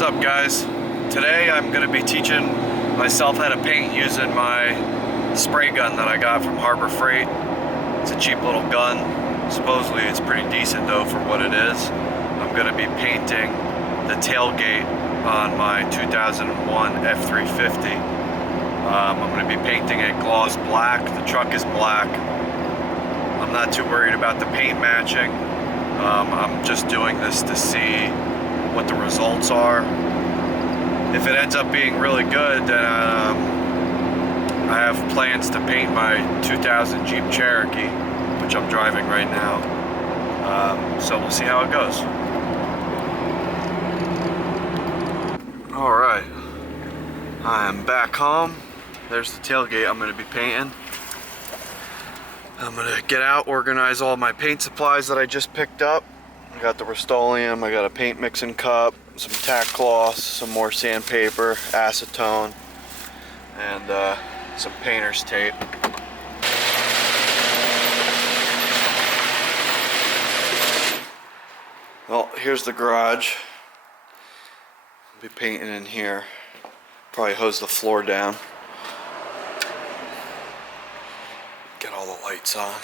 What's up, guys? Today I'm going to be teaching myself how to paint using my spray gun that I got from Harbor Freight. It's a cheap little gun. Supposedly it's pretty decent though for what it is. I'm going to be painting the tailgate on my 2001 F350. I'm going to be painting it gloss black. The truck is black. I'm not too worried about the paint matching. I'm just doing this to see what the results are. If it ends up being really good, then I have plans to paint my 2000 Jeep Cherokee, which I'm driving right now. So we'll see how it goes. Alright, I am back home. There's the tailgate I'm going to be painting. I'm going to get out, organize all my paint supplies that I just picked up. I got the Rustoleum, I got a paint mixing cup, some tack cloth, some more sandpaper, acetone, and some painter's tape. Well, here's the garage. I'll be painting in here. Probably hose the floor down. Get all the lights on.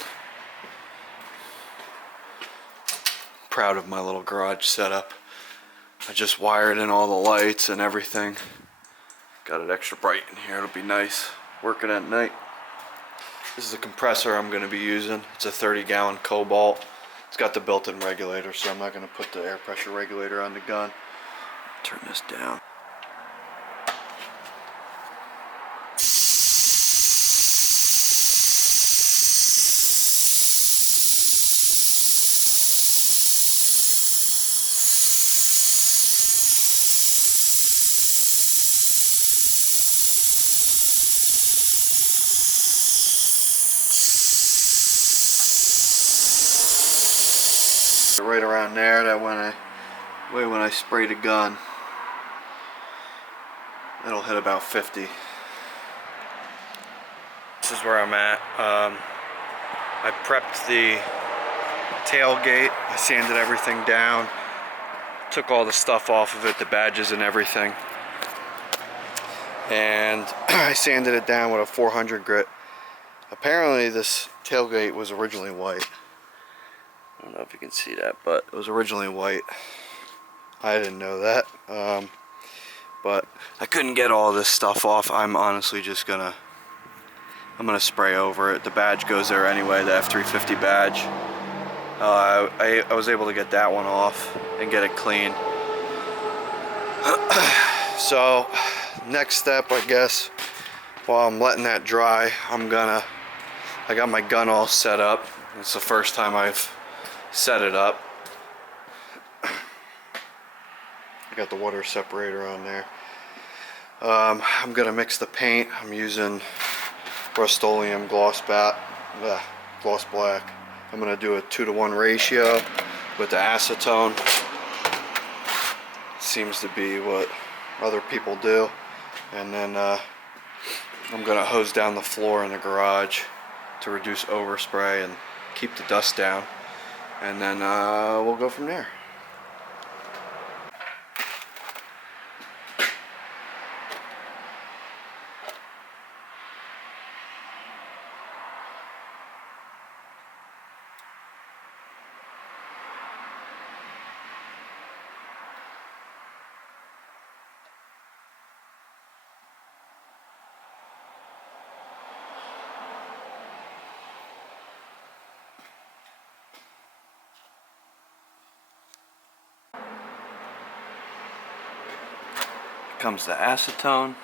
Proud of my little garage setup. I just wired in all the lights and everything. Got it extra bright in here. It'll be nice working at night. This is a compressor I'm going to be using. It's a 30-gallon Cobalt. It's got the built-in regulator, so I'm not going to put the air pressure regulator on the gun. Turn this down. Right around there, that when I spray the gun, it'll hit about 50. This is where I'm at. I prepped the tailgate. I sanded everything down, took all the stuff off of it, the badges and everything, and I sanded it down with a 400 grit. Apparently this tailgate was originally white. I don't know if you can see that, but it was originally white. I didn't know that, but I couldn't get all this stuff off. I'm honestly just gonna spray over it. The badge goes there anyway, the F350 badge. I was able to get that one off and get it clean. So next step, I guess, while I'm letting that dry, I got my gun all set up. It's the first time I've set it up. I got the water separator on there. I'm gonna mix the paint. I'm using Rustoleum gloss black. I'm gonna do a 2-to-1 ratio with the acetone. Seems to be what other people do. And then I'm gonna hose down the floor in the garage to reduce overspray and keep the dust down. And then we'll go from there. Comes the acetone.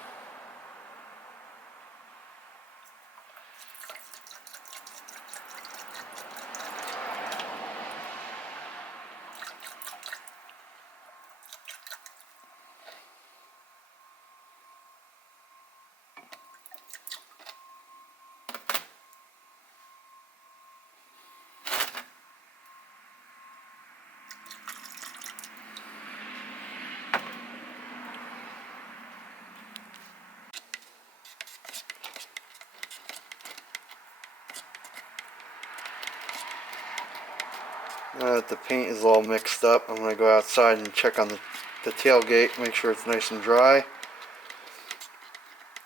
Now that the paint is all mixed up, I'm going to go outside and check on the the tailgate, make sure it's nice and dry.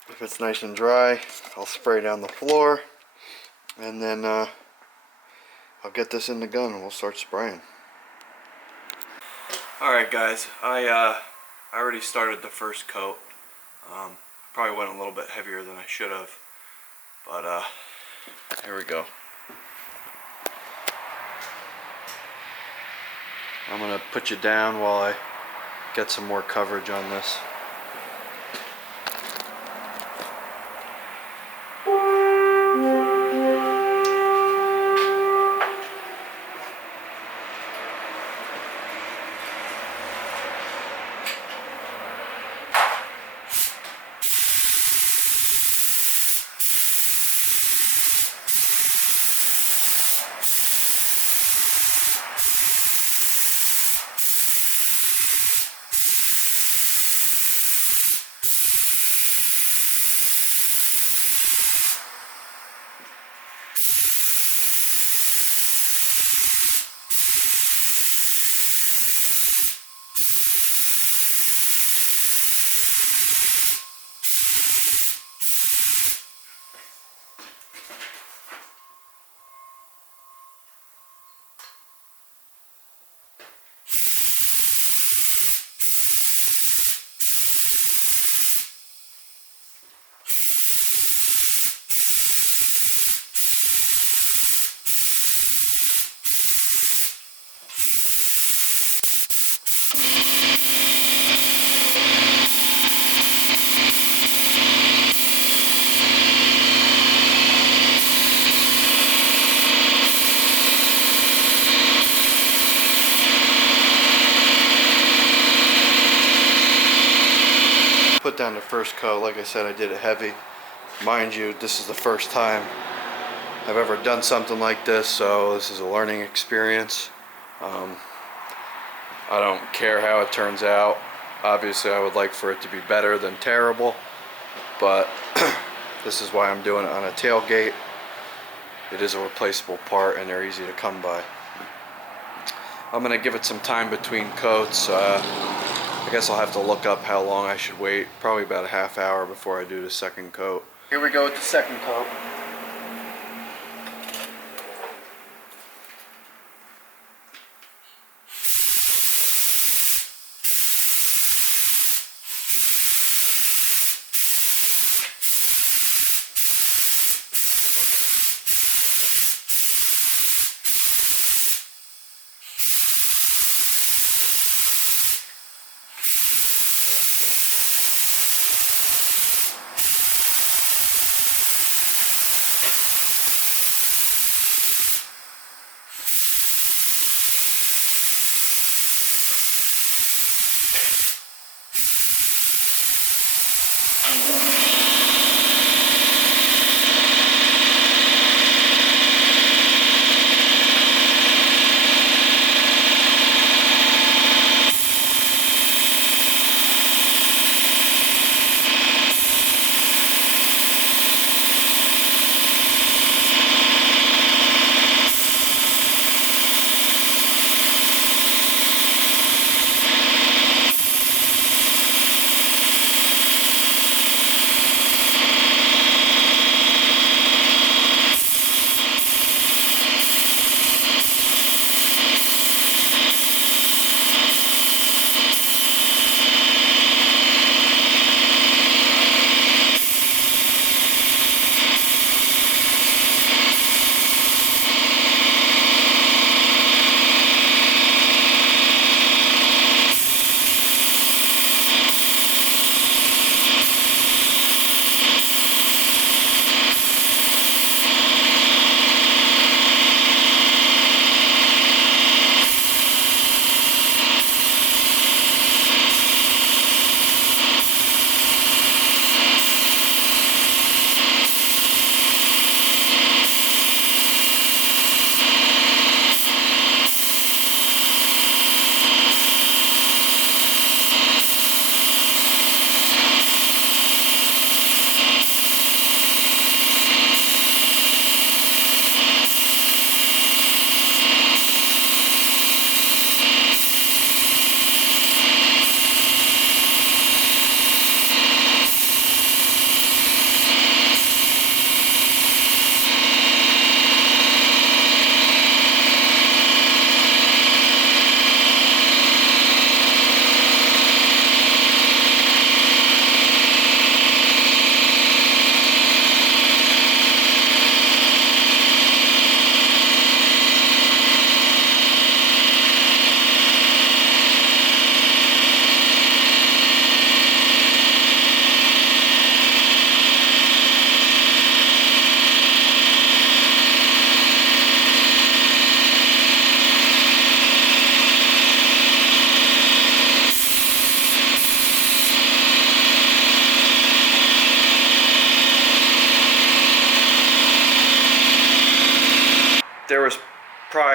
If it's nice and dry, I'll spray down the floor, and then I'll get this in the gun and we'll start spraying. Alright guys, I already started the first coat. Probably went a little bit heavier than I should have, but here we go. I'm going to put you down while I get some more coverage on this. Put down the first coat. Like I said, I did it heavy. Mind you, this is the first time I've ever done something like this, so this is a learning experience. I don't care how it turns out. Obviously I would like for it to be better than terrible, but this is why I'm doing it on a tailgate. It is a replaceable part and they're easy to come by. I'm going to give it some time between coats. I guess I'll have to look up how long I should wait. Probably about a half hour before I do the second coat. Here we go with the second coat.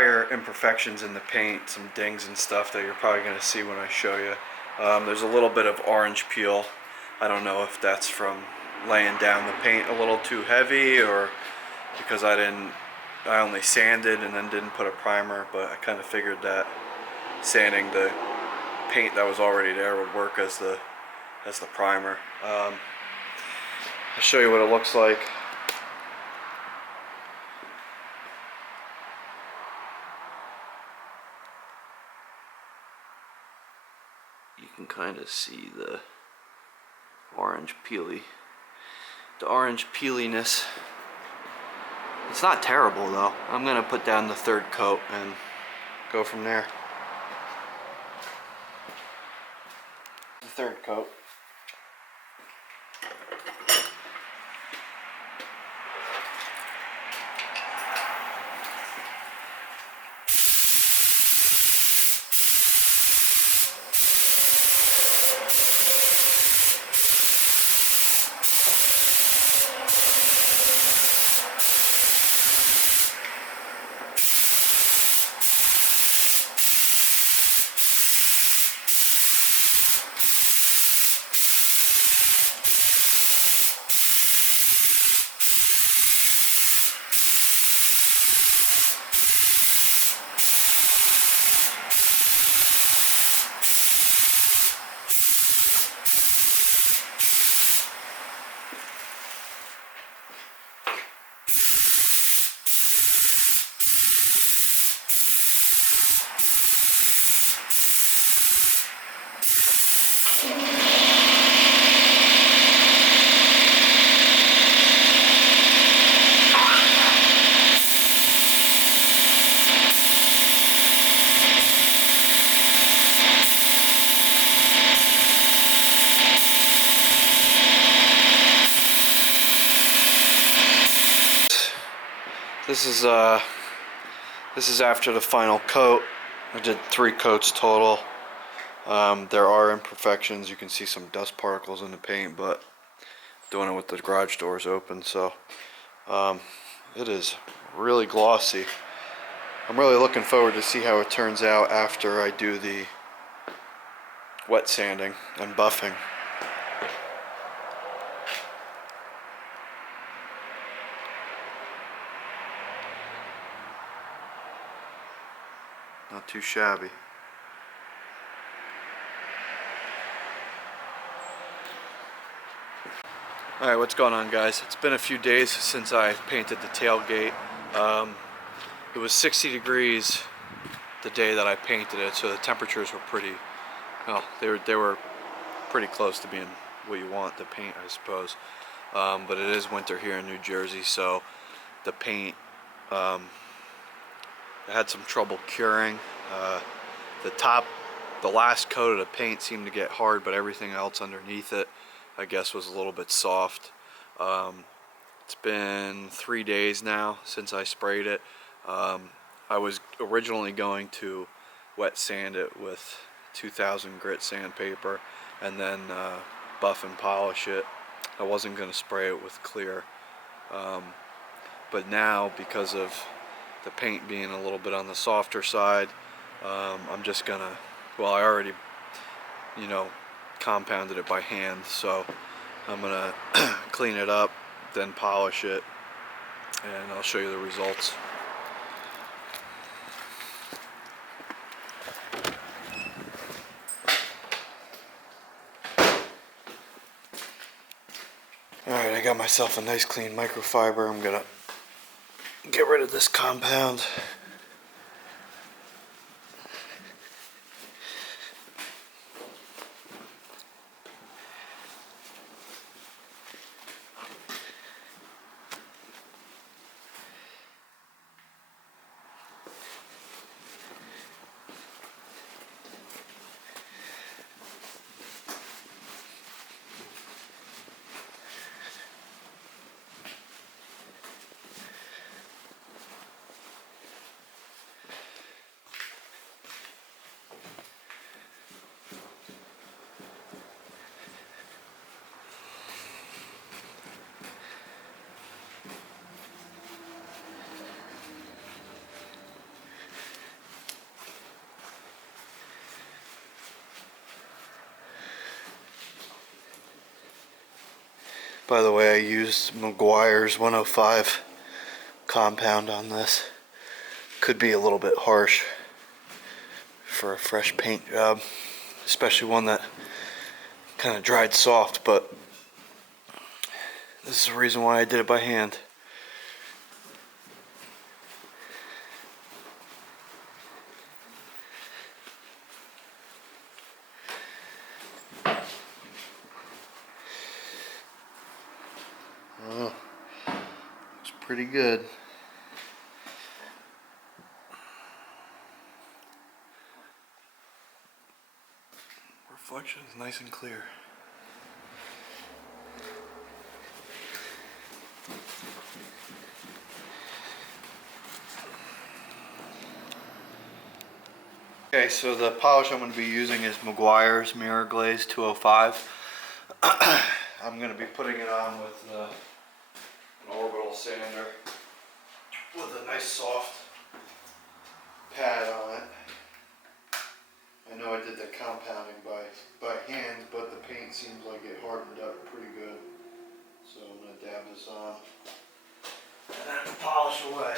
minor imperfections in the paint, some dings and stuff that you're probably going to see when I show you. There's a little bit of orange peel. I don't know if that's from laying down the paint a little too heavy or because I only sanded and then didn't put a primer, but I kind of figured that sanding the paint that was already there would work as the primer. I'll show you what it looks like. You can kind of see the orange peeliness. It's not terrible though. I'm gonna put down the third coat and go from there. The third coat. This is after the final coat. I did 3 coats total. There are imperfections. You can see some dust particles in the paint, but doing it with the garage doors open, so it is really glossy. I'm really looking forward to see how it turns out after I do the wet sanding and buffing. Not too shabby. Alright, what's going on, guys? It's been a few days since I painted the tailgate. It was 60 degrees the day that I painted it, so the temperatures were pretty, well, they were pretty close to being what you want to paint, I suppose. But it is winter here in New Jersey, so the paint I had some trouble curing. The last coat of the paint seemed to get hard, but everything else underneath it, I guess, was a little bit soft. It's been 3 days now since I sprayed it. I was originally going to wet sand it with 2000 grit sandpaper and then buff and polish it. I wasn't going to spray it with clear. But now, because of the paint being a little bit on the softer side, I'm just gonna, well, I already, compounded it by hand, so I'm gonna clean it up, then polish it, and I'll show you the results. Alright, I got myself a nice clean microfiber. I'm gonna get rid of this compound. By the way, I used Meguiar's 105 compound on this. Could be a little bit harsh for a fresh paint job, especially one that kind of dried soft, but this is the reason why I did it by hand. Oh, looks pretty good. Reflection is nice and clear. Okay, so the polish I'm going to be using is Meguiar's Mirror Glaze 205. I'm going to be putting it on with an orbital sander with a nice soft pad on it. I know I did the compounding by hand, but the paint seems like it hardened up pretty good. So I'm going to dab this on and then polish away.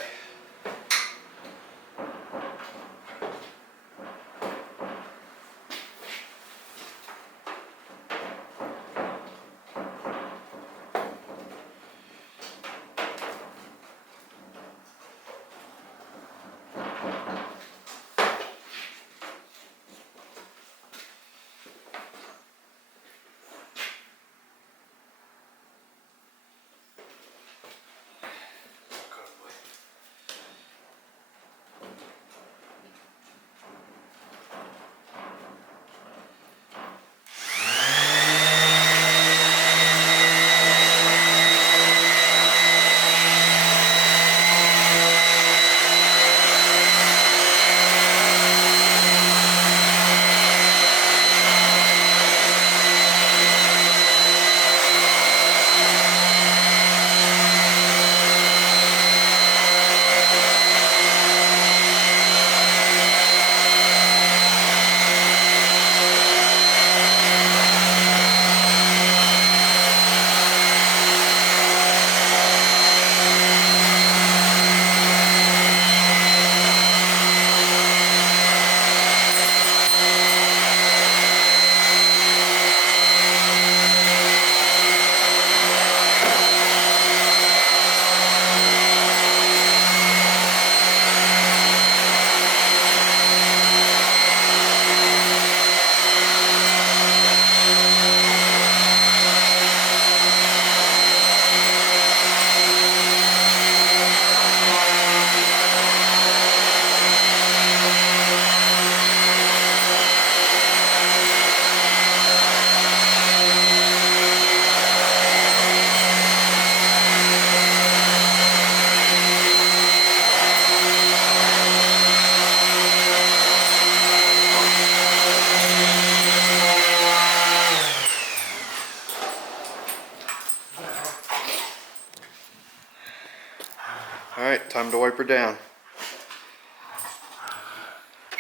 Alright, time to wipe her down.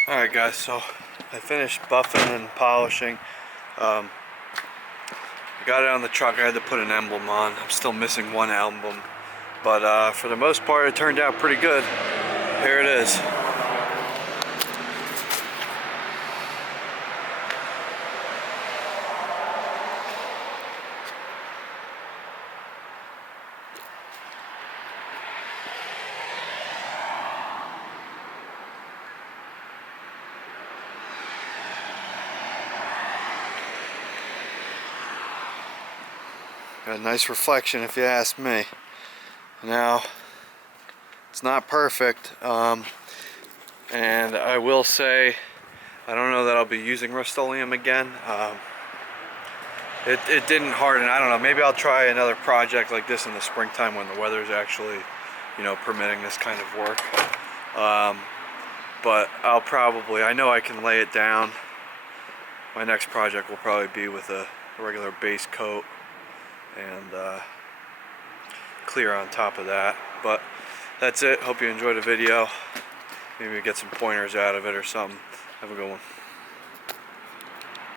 Alright guys, so I finished buffing and polishing. I got it on the truck. I had to put an emblem on. I'm still missing one emblem, but for the most part it turned out pretty good. Here it is. Got a nice reflection if you ask me. Now, it's not perfect, and I will say I don't know that I'll be using Rustoleum again. It didn't harden. I don't know, maybe I'll try another project like this in the springtime when the weather's actually, you know, permitting this kind of work. But I'll probably, I know I can lay it down. My next project will probably be with a regular base coat and clear on top of that. But that's it. Hope you enjoyed the video. Maybe get some pointers out of it or something. Have a good one.